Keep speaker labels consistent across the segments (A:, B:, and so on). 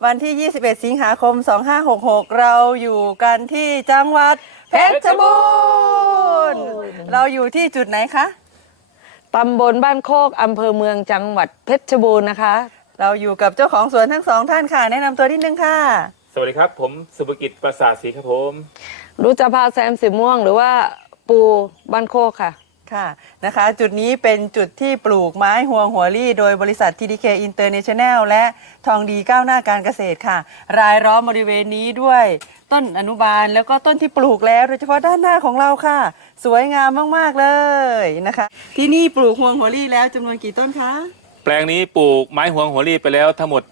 A: วันที่ 21 สิงหาคม 2566 เราอยู่กันที่จังหวัดเพชรบูรณ์เราอยู่ที่จุดไหนคะ
B: ตำบลบ้านโคกอำเภอเมืองจังหวัดเพชรบูรณ์นะคะ
A: เราอยู่กับเจ้าของสวนทั้งสองท่านค่ะแนะนำตัวนิดนึงค่ะ
C: สวัสดีครับผมสุภกิจประสาทศรีครับผม
B: รู้จักพาแซมสีม่วงหรือว่าปูบ้านโคกค่ะ
A: ค่ะนะคะจุดนี้เป็นจุดที่ปลูกไม้ฮวงหัวลี่โดยบริษัท TDK International และทองดีก้าวหน้าการเกษตรค่ะรายล้อมบริเวณนี้ด้วยต้นอนุบาลแล้วก็ต้นที่ปลูกแล้วโดยเฉพาะด้านหน้าของเราค่ะสวยงามมากๆเลยนะคะที่นี่ปลูกฮวงหัวลี่แล้วจำนวนกี่ต้นคะ
C: แปลงนี้ปลูกไม้หวงหัวรี่ไปแล้วทั้งหมด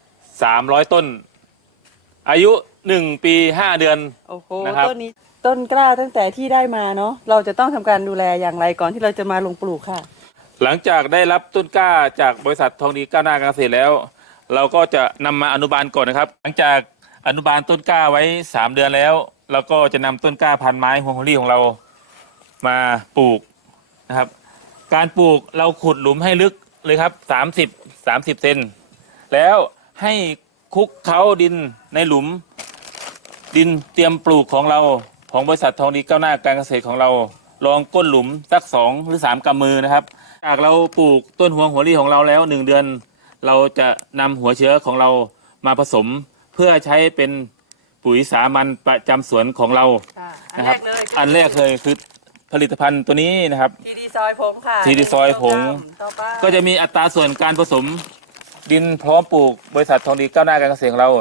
C: 300ต้นอายุ1 ปี 5 เดือน
A: โอ้โห
C: นะครับ
A: ต้นนี้ต้นกล้าตั้งแต่ที่ได้มาเนาะเราจะต้องทำการดูแลอย่างไรก่อนที่เราจะมาลงปลูกค่ะ
C: หลังจากได้รับต้นกล้าจากบริษัททองดีก้าวหน้าการเกษตรแล้ว เราก็จะนำมาอนุบาลก่อนนะครับหลังจากอนุบาลต้นกล้าไว้3 เดือนแล้วเราก็จะนำต้นกล้าพันธุ์ไม้หวงหัวรี่ของเรามาปลูกนะครับการปลูกเราขุดหลุมให้ลึกเลยครับ30 เซนแล้วให้คลุกเคล้าดินในหลุมดินเตรียมปลูกของเราของบริษัททองดีก้าวหน้าการเกษตรของเราลองก้นหลุมสัก2 หรือ 3 กำมือนะครับจากเราปลูกต้นหวงหัวรี่ของเราแล้ว1 เดือนเราจะนำหัวเชื้อของเรามาผสมเพื่อใช้เป็นปุ๋ยสามัญประจำสวนของเรานะครับอันแรกเลยคือผลิตภัณฑ์ตัวนี้นะครับ
A: TD ซอยผงค่ะ
C: TD ซอยผงก็จะมีอัตราส่วนการผสมดินพร้อมปลูกบริษัททองดีก้าวหน้าการเกษตรของเรา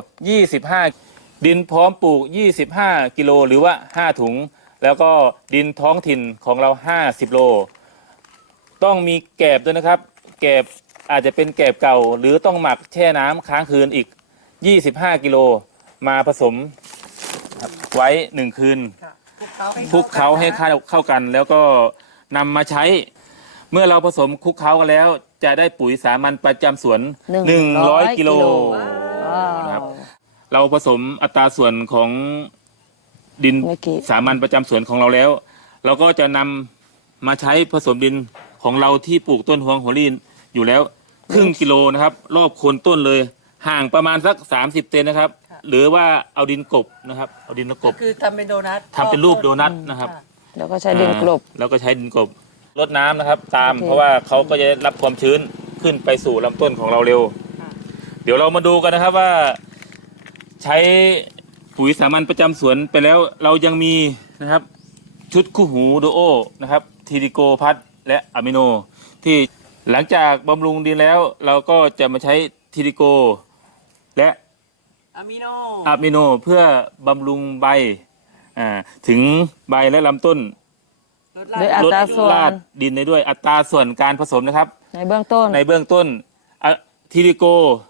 C: 25ดินพร้อมปลูก25 กิโลหรือว่า5 ถุงแล้วก็ดินท้องถิ่นของเรา50 โลต้องมีแกบด้วยนะครับแกบอาจจะเป็นแกบเก่าหรือต้องหมักแช่น้ำค้างคืนอีก25 กิโลมาผสมไว้1 คืนคลุกเคล้าให้เข้ากันแล้วก็นำมาใช้เมื่อเราผสมคลุกเคล้ากันแล้วจะได้ปุ๋ยสามัญประจำสวน100 กิโลนะครับเราผสมอัตราส่วนของดินสามัญประจำสวนของเราแล้วเราก็จะนำมาใช้ผสมดินของเราที่ปลูกต้นหวงหัวรี่อยู่แล้ว1 กิโลนะครับรอบโคนต้นเลยห่างประมาณสัก30 เซนนะครับหรือว่าเอาดินกบนะครับเอาดินกบ
A: คือทำเป็นโดนัท
C: ทำเป็นรูปโดนัทนะครับ
B: แล้วก็ใช้ดินกลบ
C: แล้วก็ใช้ดินกบรดน้ำนะครับตามเพราะว่าเขาก็จะรับความชื้นขึ้นไปสู่ลำต้นของเราเร็วเดี๋ยวเรามาดูกันนะครับว่าใช้ปุ๋ยสามัญประจำสวนไปแล้วเรายังมีนะครับชุดคู่หูโดโอนะครับทีดิโกพัดและอะมิโนที่หลังจากบำรุงดินแล้วเราก็จะมาใช้ทีดิโกและ
A: อะ
C: มิโนเพื่อบำรุงใบถึงใบและลำต้น
B: โดยอัตราส่วน
C: ลาดดินได้ด้วยอัตราส่วนการผสมนะครับ
B: ในเบื้องต้น
C: ทีดิโก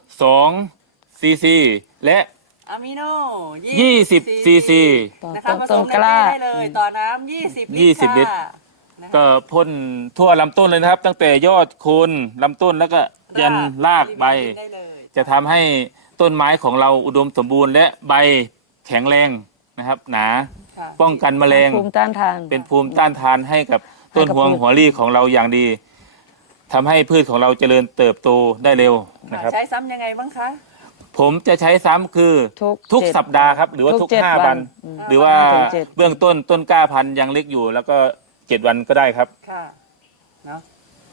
C: 2 ซีซีและ
A: อะมิโน
C: 20 ซีซี
A: นะคะผสมในแป้งได้เลยต่อน้ำ20 ลิตร
C: ก็พ่นทั่วลำต้นเลยนะครับตั้งแต่ยอดโคนลำต้นแล้วก็ยันรากใบจะทำให้ต้นไม้ของเราอุดมสมบูรณ์และใบแข็งแรงนะครับหนาป้องกันแมลง
B: ภูมิต้านทาน
C: เป็นภูมิต้านทานให้กับต้นหวงหัวรี่ของเราอย่างดีทำให้พืชของเราเจริญเติบโตได้เร็วนะครับ
A: ใช้ซ้ำยังไงบ้างคะ
C: ผมจะใช้ซ้ำคือทุกสัปดาห์ครับหรือว่าทุก5 วันหรือว่าเบื้องต้นต้นกล้าพันธุ์ยังเล็กอยู่แล้วก็7 วันก็ได้ครับ
A: ค่ะเนาะ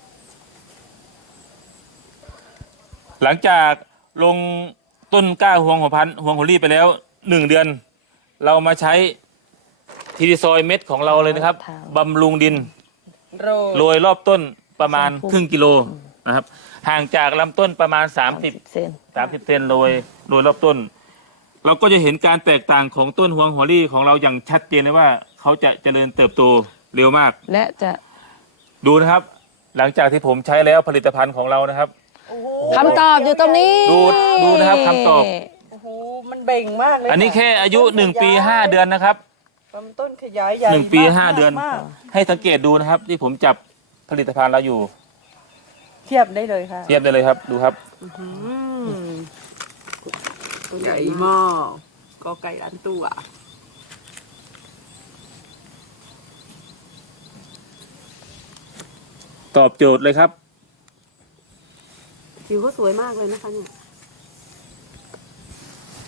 C: หลังจากลงต้นกล้าหวงหัวรี่ไปแล้ว1 เดือนเรามาใช้ทีดีซอยเม็ดของเราเลยนะครับบำรุงดินโรยรอบต้นประมาณครึ่ง กิโลนะครับห่างจากลำต้นประมาณ30 เซนโรยรอบต้นเราก็จะเห็นการแตกต่างของต้นหวงหัวรี่ของเราอย่างชัดเจนเลยว่าเขาจะเจริญเติบโตเร็วมาก
B: และจะ
C: ดูนะครับหลังจากที่ผมใช้แล้วผลิตภัณฑ์ของเรานะครับ
B: คำตอบอยู่ตรงนี้
C: ดูนะครับคำตอบ
A: โอ้โหมันเบ่งมากเลย
C: อันนี้แค่อายุ1 ปี 5 เดือนนะครับ
A: ลำต้นขยายใหญ่
C: 1 ปี 5 เดือนให้สังเกตดูนะครับที่ผมจับผลิตภัณฑ์เราอยู่
A: เทียบได้เลยค่ะ
C: เทียบได้เลยครับดูครับ
A: ใหญ่มากก็ไก่ล้านตัว
C: ตอบโจทย์เลยครับ
A: ผิวก็สวยมากเลยนะคะเนี่ย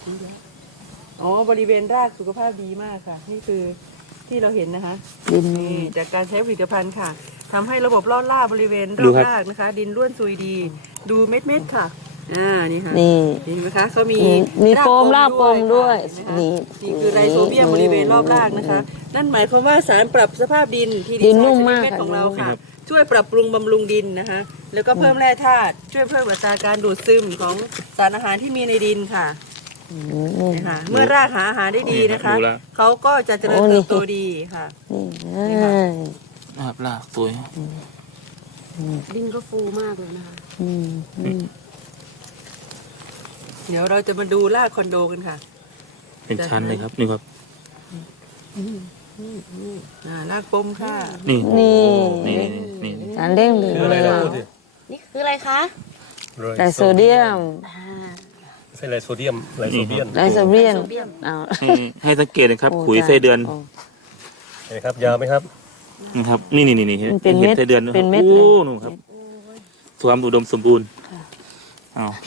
A: อ๋อบริเวณรากสุขภาพดีมากค่ะ นี่คือที่เราเห็นนะคะ
B: ดิน
A: นี่จากการใช้ผลิตภัณฑ์ค่ะทำให้ระบบลอดล่าบริเวณร
C: ดู
A: อบ
C: ครับ
A: รากนะคะ ดินร่วนซุยดี ดูเม็ดๆค่ะนี่ค่ะ
B: นี่
A: เห็นไหมคะเขามี
B: มีโฟมรากโฟมด้วย
A: ค่ะ
B: นี่
A: นี่คือไรโซเบียมบริเวณรอบรากนะคะ นั่นหมายความว่าสารปรับสภาพดินที่
B: ดินนุ่มมาก
A: เม็ดของเรา
C: ครั
A: ค่ะ
C: บ
A: ช่วยปรับปรุงบำรุงดินนะคะ แล้วก็เพิ่มแร่ธาตุช่วยเพิ่มอัตราการดูดซึมของสารอาหารที่มีในดินค่ะ
B: นี่
A: นี่ค่ะเมื่อรากหาอาหารได้ดีนะคะ
C: ดูแล้ว
A: เขาก็จะเจริญ
B: โอ้นี่
A: เติบโตดีค่ะ
B: นี่
C: นะครับลากสวย
D: ดินก็ฟูมากเลยนะคะ
B: อืมอืม
A: เดี๋ยวเราจะมาดูรากคอนโดกันค่ะ
C: เป็นชั้นเลยครับนี่ครับ
A: รากปมค่ะ
C: นี่
B: นี่
C: นี่นี่นี่
B: สารเร่งดึง
E: คืออะไรนะพูดสิ
D: นี่คืออะไรคะ
B: ไดโซเดียม
E: ไม่ใช่ไลโซเดียมไลโซเบียน
B: ไดโซเบียนเอา
C: ให้สังเกตนะครับ
B: โอ้
C: ขุย
B: จ้ะ
C: ไส้เดือน
B: โอ้
E: เห็นไหมครับยาวไหมครับ
C: นะครับนี่นี่นี่
B: มันเป็นเม็ด
C: ไส้เดือน
B: เป็นเม็ด
C: โอ้
B: เลย
C: นู่นครับความอุดมสมบูรณ์อ้าว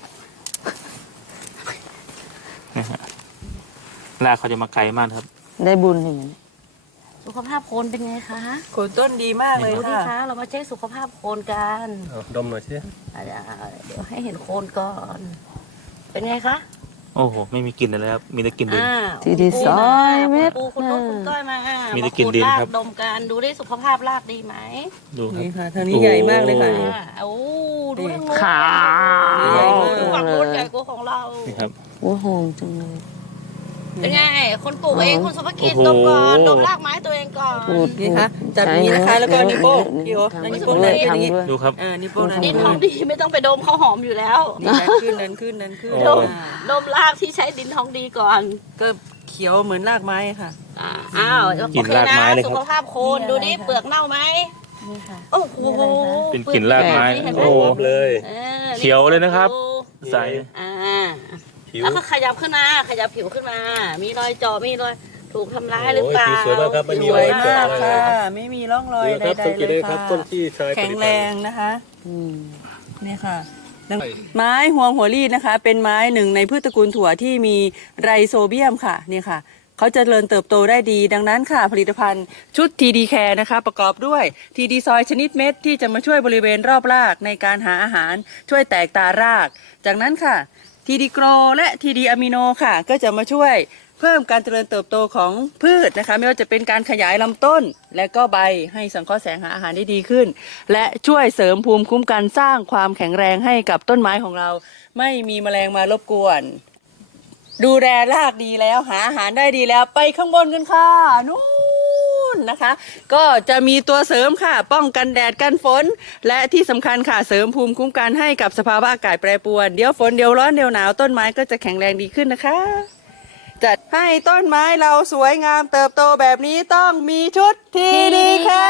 C: นะฮะรากเขาจะมาไกลมากครับ
B: ได้บุญอย่างนี้
D: สุขภาพโคนเป็นไงคะ
A: โคนต้นดีมากเลย
D: ดูดิ
A: ค่ะ
D: คะ เรามาเช็คสุขภาพโคนกัน
E: เอาดมหน่อยสิ
D: เดี๋ยวให้เห็นโคนก่อน เป็นไงคะ
C: โอ้โหไม่มีกลิ่นอะไรครับมีแต่กลิ่นดิน
B: ที่ดีซอยเม็ด
D: ปูคุณนุชคุณก้อยมา
C: มีแต่กลิ่นดินครับ
D: มาขูดรากดมกันดูได้สุขภาพรากดีไหม
C: ดูครับ
A: นี่ค่ะทางนี้ใหญ่มากเลยค่ะ
D: โอ้ดูทางโน้น
B: ขา
A: ใหญ่
B: ว
A: มาก
D: ดูฝั่งโน้นใหญ่กว่าของเรา
C: นี่ครับ
B: โอ้โหอมจังเลย
D: เป็นไง คนปลูกเองคุณสุภกิจ
C: โอ้โห
D: ดมก่อนดมรากไม้ตัวเองก่อน
B: พูด
A: นี่ค่ะจับอย่างนี้นะคะแล้วก็นิ้วโป้งพี่โอ๊ตแล้วนิ้วโป้งดันขึ้นอย่างนี้
B: ทำด้วย
C: ดูครับ
A: นิ้วโป้งดัน
D: ดิ
A: ขึ้
D: น
A: น
D: หอมดีไม่ต้องไปดมเขาหอมอยู่แล้ว
A: นี่ดันขึ้นดันขึ้นดันขึ้น
D: ดมดมรากที่ใช้ดินทองดีก่อน
A: ก็เขียวเหมือนรากไม้ค่ะ
D: อ้าว
C: กลิ่นรากไม้เลยครับ
D: สุขภาพโคนดูดิเปลือกเน่าไหมโอ้โห
C: เป็นกลิ่นรากไม้
D: เห็นไหม
C: โอ้โห
E: เลย
C: เขียวเลยนะครับ ใส
D: อ่า
E: ผิว
D: แล้วก็ขยับขึ้นมาขยับผิวขึ้นมา มีรอยเจาะมีรอยถูกทำร้ายหรือเปล่า
E: โอ้ยผิวสวยมากครับไม่มี
A: ส
E: ร
A: ว
E: อย
A: ย
E: เจาะ
A: มาก
E: อะไร
A: ค่ะ
E: เลย
A: ไม่มีร่องรอย
E: ดู
A: ใด
E: ครับสังเกต
A: ๆเล
E: ได้
A: ย
E: ครับ
A: ค่ะ
E: ต้นที่ใช้ผ
A: แข็ง
E: ลิต
A: แร
E: ภัณ
A: ง
E: ฑ์
A: นะคะนี่ค่ะ ไม้ห่วงหัวรีดนะคะ เป็นไม้หนึ่งในพืชตระกูลถั่วที่มีไรโซเบียมค่ะนี่ค่ะเขาจะเจริญเติบโตได้ดี ดังนั้นค่ะ ผลิตภัณฑ์ชุด TD Care นะคะ ประกอบด้วย TD ซอยชนิดเม็ดที่จะมาช่วยบริเวณรอบรากในการหาอาหารช่วยแตกตาราก จากนั้นค่ะ TD Grow และ TD Amino ค่ะ ก็จะมาช่วยเพิ่มการเจริญเติบโตของพืชนะคะ ไม่ว่าจะเป็นการขยายลำต้น และก็ใบให้สังเคราะห์แสงหาอาหารได้ดีขึ้น และช่วยเสริมภูมิคุ้มกันสร้างความแข็งแรงให้กับต้นไม้ของเรา ไม่มีแมลงมารบกวน ดูแลรากดีแล้วหาอาหารได้ดีแล้วไปข้างบนกันค่ะนู่นนะคะ ก็จะมีตัวเสริมค่ะ ป้องกันแดดกันฝน และที่สำคัญค่ะเสริมภูมิคุ้มกันให้กับสภาวะอากาศแปรปรวนเดี๋ยวฝนเดี๋ยวร้อนเดี๋ยวหนาวต้นไม้ก็จะแข็งแรงดีขึ้นนะคะจัดให้ต้นไม้เราสวยงามเติบโตแบบนี้ต้องมีชุดที่ดีค่ะ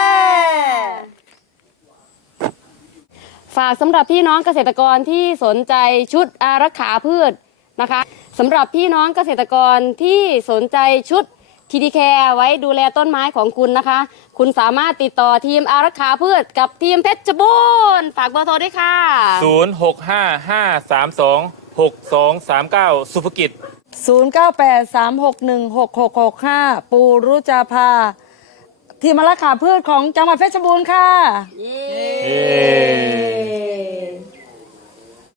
F: ฝากสำหรับพี่น้องเกษตรกรที่สนใจชุดอารักขาพืชนะคะสำหรับพี่น้องเกษตรกรที่สนใจชุดทีดีแคร์ไว้ดูแลต้นไม้ของคุณนะคะ คุณสามารถติดต่อทีมอารักขาพืชกับทีมเพชรบูรณ์ฝากเบอร์โทรด้วยค่ะ
C: 0655326239 สุภกิจ
B: 0983616665 ปูรุจาภาทีมอารักขาพืชของจังหวัดเพชรบูรณ์ค่ะ
C: เย้